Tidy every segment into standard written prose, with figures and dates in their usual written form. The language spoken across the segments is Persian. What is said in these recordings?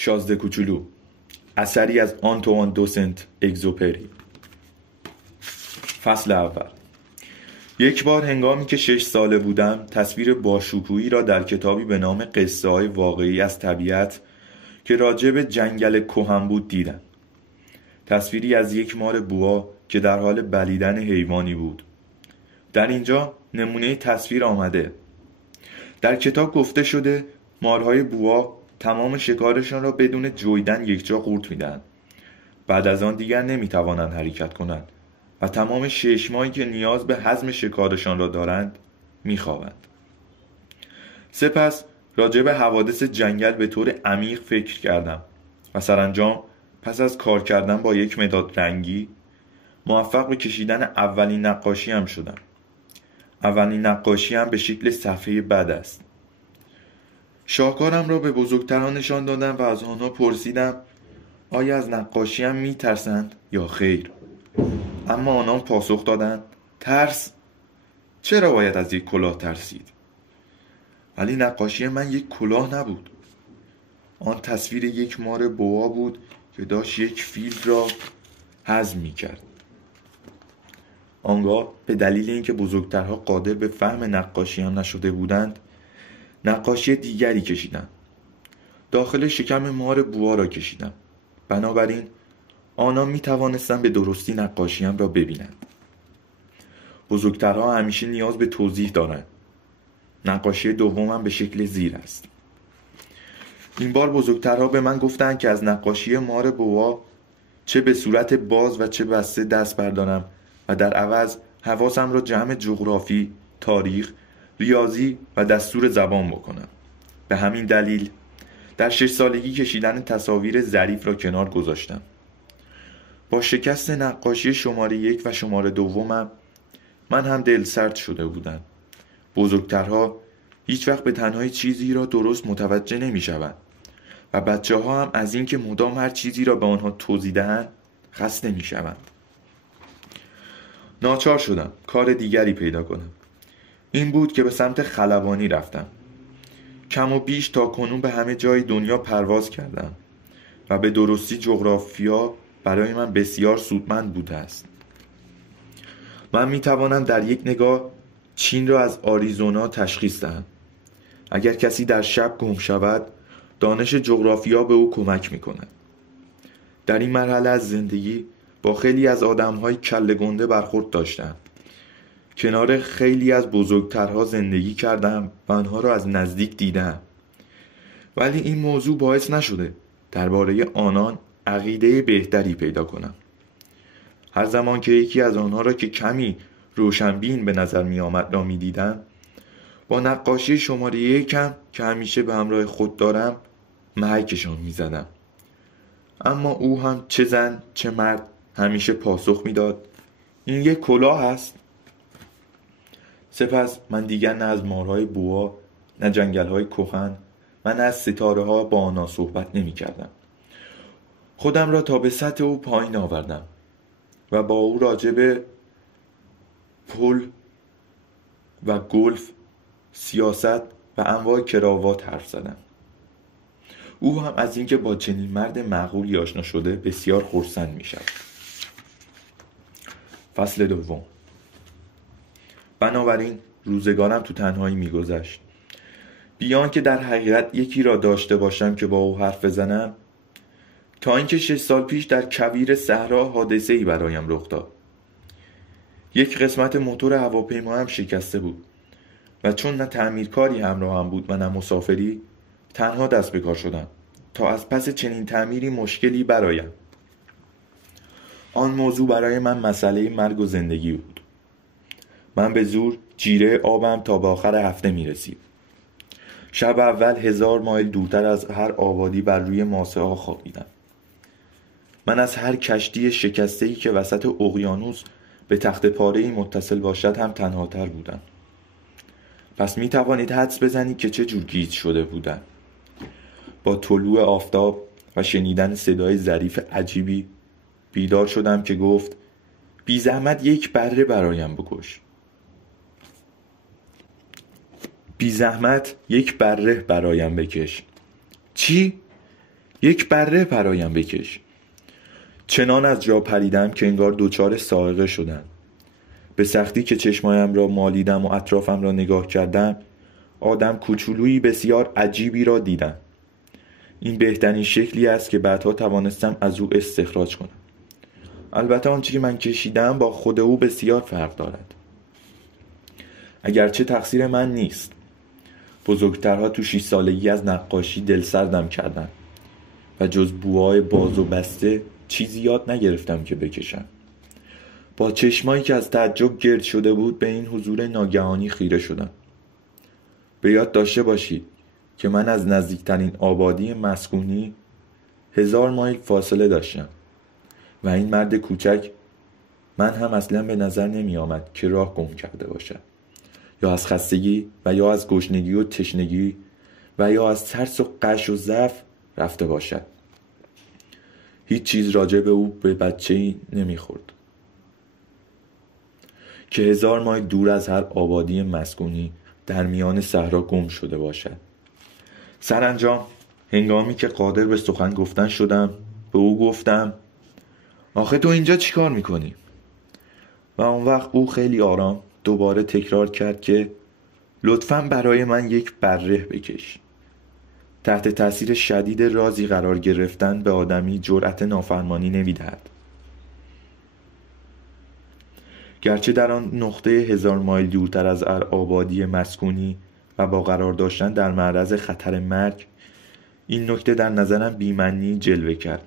شازده کوچولو، اثری از آنتوان دو سنت اگزوپری. فصل اول. یک بار هنگامی که 6 ساله بودم تصویر باشکوهی را در کتابی به نام قصه های واقعی از طبیعت که راجع به جنگل کهن بود دیدم. تصویری از یک مار بوا که در حال بلیدن حیوانی بود. در اینجا نمونه تصویر آمده. در کتاب گفته شده مارهای بوا تمام شکارشان را بدون جویدن یکجا قورت میدن. بعد از آن دیگر نمیتوانند حرکت کنند و تمام 6 ماهی که نیاز به هضم شکارشان را دارند میخوابند. سپس راجع به حوادث جنگل به طور عمیق فکر کردم و سرانجام پس از کار کردن با یک مداد رنگی موفق به کشیدن اولین نقاشی هم شدم. اولین نقاشی هم به شکل صفحه بد است. شاهکارم را به بزرگترانشان دادم و از آنها پرسیدم آیا از نقاشی هم می ترسند یا خیر؟ اما آنها پاسخ دادند ترس؟ چرا باید از یک کلاه ترسید؟ ولی نقاشی من یک کلاه نبود. آن تصویر یک مار بوا بود که داشت یک فیل را هضم می کرد. آنگاه به دلیل اینکه بزرگترها قادر به فهم نقاشی هم نشده بودند نقاشی دیگری کشیدم. داخل شکم مار بوا را کشیدم. بنابراین آنها می توانستند به درستی نقاشیم را ببینند. بزرگترها همیشه نیاز به توضیح دارند. نقاشی دومم به شکل زیر است. این بار بزرگترها به من گفتند که از نقاشی مار بوا چه به صورت باز و چه بسته دست بردارم و در عوض حواسم را جمع جغرافی، تاریخ، ریاضی و دستور زبان بکنم. به همین دلیل در 6 سالگی کشیدن تصاویر ظریف را کنار گذاشتم. با شکست نقاشی شماره 1 و شماره 2 من هم دل سرد شده بودم. بزرگترها هیچ وقت به تنهایی چیزی را درست متوجه نمی شوند و بچه ها هم از اینکه مدام هر چیزی را به آنها توضیح دهند خسته می شوند. ناچار شدم کار دیگری پیدا کنم. این بود که به سمت خلبانی رفتم. کم و بیش تا کنون به همه جای دنیا پرواز کردم و به درستی جغرافیا برای من بسیار سودمند بوده است. من می توانم در یک نگاه چین را از آریزونا تشخیص دهم. اگر کسی در شب گم شود دانش جغرافیا به او کمک می کند. در این مرحله از زندگی با خیلی از آدم‌های کله گنده برخورد داشتم. کنار خیلی از بزرگترها زندگی کردم و آنها را از نزدیک دیدم. ولی این موضوع باعث نشده درباره آنان عقیده بهتری پیدا کنم. هر زمان که یکی از آنها را که کمی روشنبین به نظر می آمد را می دیدم با نقاشی شماره 1 که همیشه به همراه خود دارم محکشان می زدم. اما او هم چه زن چه مرد همیشه پاسخ می داد این یک کلاه است. سپس من دیگر نه از مارهای بوا، نه جنگل‌های کهن و نه از ستاره ها با آنها صحبت نمی کردم. خودم را تا به سطح او پایین آوردم و با او راجع به پل و گلف، سیاست و انواع کراوات حرف زدم. او هم از اینکه با چنین مرد معقولی آشنا شده بسیار خرسند می شود. فصل دوم. بنابراین روزگارم تو تنهایی می گذشت. بیان که در حقیقت یکی را داشته باشم که با او حرف بزنم، تا اینکه 6 سال پیش در کویر صحرا حادثه‌ای برایم رخ داد. یک قسمت موتور هواپیمایم شکسته بود و چون نه تعمیرکاری همراهم بود و نه مسافری، تنها دست به کار شدم تا از پس چنین تعمیری مشکلی برایم. آن موضوع برای من مسئله مرگ و زندگی بود. من به زور جیره آبم تا به آخر هفته می رسید. شب اول 1000 مایل دورتر از هر آبادی بر روی ماسه ها خوابیدم. من از هر کشتی شکسته‌ای که وسط اقیانوس به تخت پاره‌ای متصل باشد هم تنها تر بودم. پس می توانید حدس بزنید که چه جور گیج شده بودم. با طلوع آفتاب و شنیدن صدای ظریف عجیبی بیدار شدم که گفت بی زحمت یک بره برایم بکش. بی زحمت یک بره برایم بکش. چی؟ یک بره برایم بکش. چنان از جا پریدم که انگار دچار صاعقه شدم. به سختی که چشمایم را مالیدم و اطرافم را نگاه کردم، آدم کوچولویی بسیار عجیبی را دیدم. این بهترین شکلی است که بعدها توانستم از او استخراج کنم. البته آنچه که من کشیدم با خود او بسیار فرق دارد. اگرچه تقصیر من نیست. بزرگترها تو 6 سالگی از نقاشی دلسردم کردن و جز بوهای باز و بسته چیزی یاد نگرفتم که بکشم. با چشمایی که از تعجب گرد شده بود به این حضور ناگهانی خیره شدم. به یاد داشته باشید که من از نزدیکترین آبادی مسکونی 1000 مایل فاصله داشتم و این مرد کوچک، من هم اصلا به نظر نمی آمد که راه گم کرده باشد، یا از خستگی و یا از گشنگی و تشنگی و یا از ترس و غش و ضعف رفته باشد. هیچ چیز راجع به او به بچه‌ای نمی‌خورد که 1000 مایل دور از هر آبادی مسکونی در میان صحرا گم شده باشد. سرانجام هنگامی که قادر به سخن گفتن شدم به او گفتم آخه تو اینجا چی کار میکنی؟ و اون وقت او خیلی آرام دوباره تکرار کرد که لطفاً برای من یک بره بکش. تحت تاثیر شدید رازی قرار گرفتن به آدمی جرأت نافرمانی نمیدهد. گرچه در آن نقطه 1000 مایل دورتر از هر آبادی مسکونی و با قرار داشتن در معرض خطر مرگ، این نکته در نظرم بی‌معنی جلوه کرد.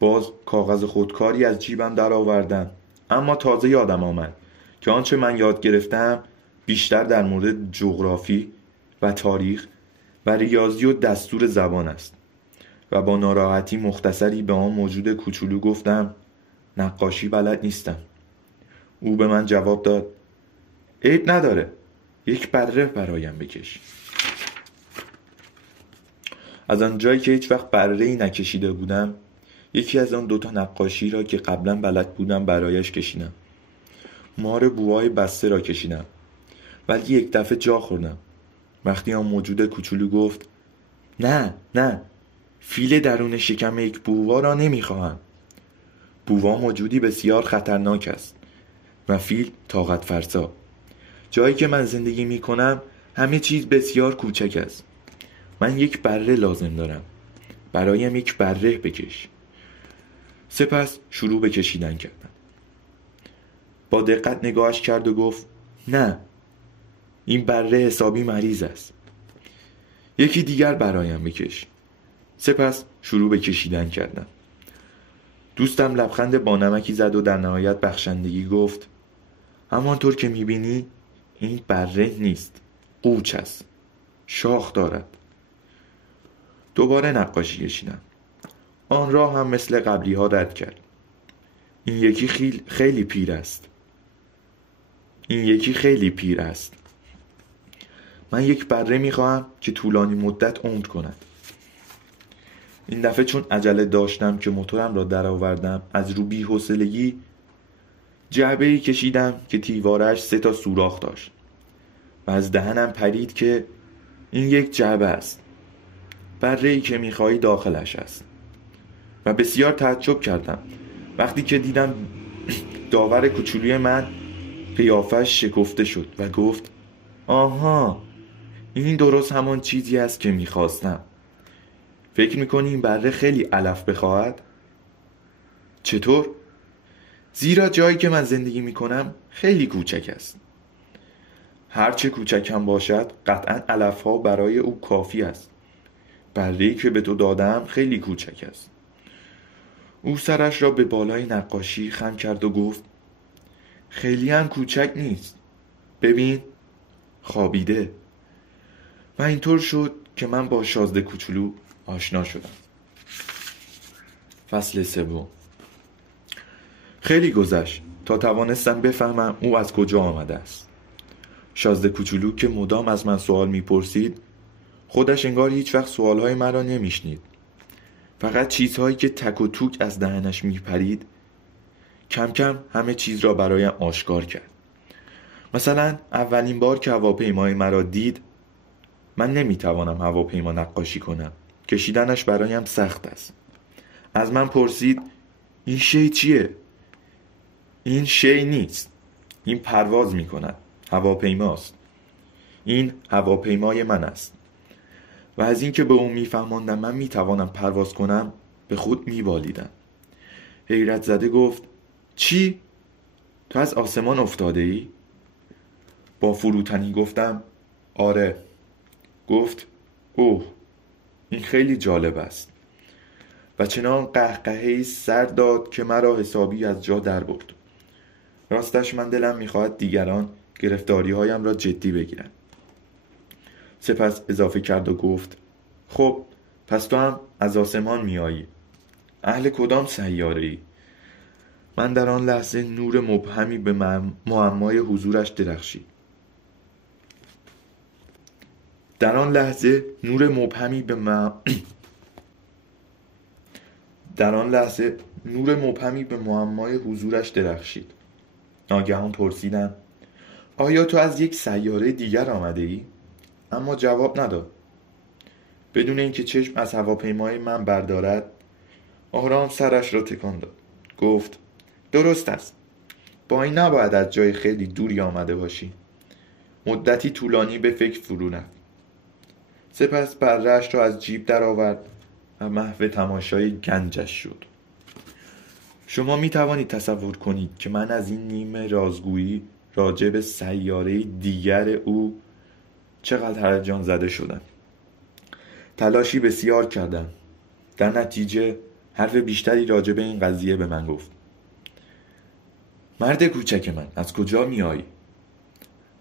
باز کاغذ خودکاری از جیبم در آوردم، اما تازه یادم آمد که آنچه من یاد گرفتم بیشتر در مورد جغرافی و تاریخ و ریاضی و دستور زبان است و با ناراحتی مختصری به آن موجود کوچولو گفتم نقاشی بلد نیستم. او به من جواب داد عیب نداره، یک بره برایم بکش. از آنجایی که هیچ وقت بره‌ای نکشیده بودم، یکی از آن 2 نقاشی را که قبلا بلد بودم برایش کشیدم. مار بوهای بسته را کشیدم، ولی یک دفعه جا خوردم وقتی آن موجود کوچولو گفت نه، فیل درون شکم یک بووا را نمیخواهم. بووا موجودی بسیار خطرناک است و فیل طاقت فرسا. جایی که من زندگی میکنم همه چیز بسیار کوچک است. من یک بره لازم دارم، برایم یک بره بکش. سپس شروع به کشیدن کردم. با دقت نگاهش کرد و گفت نه، این بره حسابی مریض است. یکی دیگر برایم بکش. سپس شروع به کشیدن کردم. دوستم لبخند بانمکی زد و در نهایت بخشندگی گفت همانطور که میبینی این بره نیست، قوچ است، شاخ دارد. دوباره نقاشی کشیدم. آن را هم مثل قبلی ها رد کرد. این یکی خیلی پیر است. من یک بره میخواهم که طولانی مدت عمر کند. این دفعه چون عجله داشتم که موتورم را در آوردم، از رو بی‌حوصلگی جعبه‌ای کشیدم که دیوارش 3 سوراخ داشت و از دهنم پرید که این یک جعبه است. بره‌ای که میخوایی داخلش است. و بسیار تعجب کردم وقتی که دیدم داور کوچولوی من قیافش شکفته شد و گفت آها، این درست همان چیزی است که میخواستم. فکر میکنی این بره خیلی علف بخواهد؟ چطور؟ زیرا جایی که من زندگی میکنم خیلی کوچک است. هرچه کوچک هم باشد قطعا علفها برای او کافی است. بره‌ای که به تو دادم خیلی کوچک است. او سرش را به بالای نقاشی خم کرد و گفت خیلی هم کوچک نیست. ببین، خوابیده. و اینطور شد که من با شازده کوچولو آشنا شدم. فصل 3. خیلی گذشت تا توانستم بفهمم او از کجا آمده است. شازده کوچولو که مدام از من سوال میپرسید، خودش انگار هیچ وقت سوالهای مرا نمیشنید. فقط چیزهایی که تک و توک از دهنش میپرید کم کم همه چیز را برایم آشکار کرد. مثلا اولین بار که هواپیمای مرا دید، من نمیتوانم هواپیما نقاشی کنم. کشیدنش برایم سخت است. از من پرسید این شی چیه؟ این شی نیست. این پرواز می کند. هواپیماست. این هواپیمای من است. و از اینکه به او میفهماندم من میتوانم پرواز کنم به خود میبالیدم. حیرت زده گفت چی؟ تو از آسمان افتاده ای؟ با فروتنی گفتم آره. گفت اوه، این خیلی جالب است. و چنان قهقهه‌ای سر داد که مرا حسابی از جا در برد. راستش من دلم میخواهد دیگران گرفتاری هایم را جدی بگیرند. سپس اضافه کرد و گفت خب پس تو هم از آسمان میایی؟ اهل کدام سیاره‌ای؟ من در آن لحظه نور مبهمی به معمای حضورش درخشید. در آن لحظه نور مبهمی به معمای حضورش درخشید. ناگهان پرسیدم آیا تو از یک سیاره دیگر آمده ای؟ اما جواب نداد. بدون اینکه چشم از هواپیمای من بردارد آرام سرش را تکان داد. گفت درست است. با این نباید از جای خیلی دوری آمده باشی. مدتی طولانی به فکر فرو رفت. سپس بره‌اش را از جیب درآورد و محو تماشای گنجش شد. شما می توانید تصور کنید که من از این نیمه رازگویی راجع به سیاره دیگر او چقدر هیجان زده شدم. تلاشی بسیار کردم. در نتیجه حرف بیشتری راجع به این قضیه به من گفت. مرد کوچک من، از کجا می آیی؟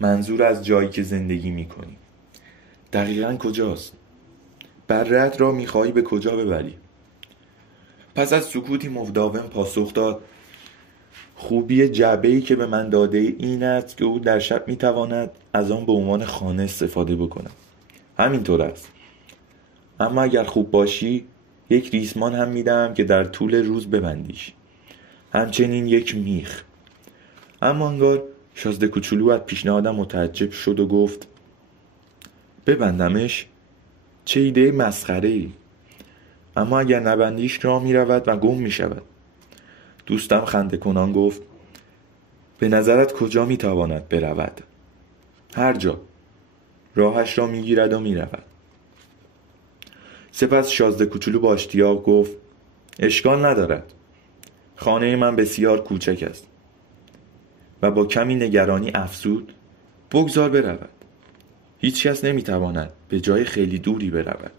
منظور از جایی که زندگی می کنی. دقیقاً کجاست؟ برات را می خواهی به کجا ببری؟ پس از سکوتی مداوم پاسخ داد خوبی جعبه‌ای که به من داده این است که او در شب می تواند از آن به عنوان خانه استفاده بکند. همینطور است. اما اگر خوب باشی یک ریسمان هم میدم که در طول روز ببندیش. همچنین یک میخ. اما انگار شازده کوچولو از پیشنهادم متعجب شد و گفت ببندمش؟ چه ایده مسخره‌ای. اما اگر نبندیش راه می رود و گم می شود. دوستم خنده کنان گفت به نظرت کجا می تواند برود؟ هر جا. راهش را می گیرد و می رود. سپس شازده کوچولو با اشتیاق گفت اشکال ندارد. خانه من بسیار کوچک است. و با کمی نگرانی افزود بگذار برود. هیچ کس نمی تواند به جای خیلی دوری برود.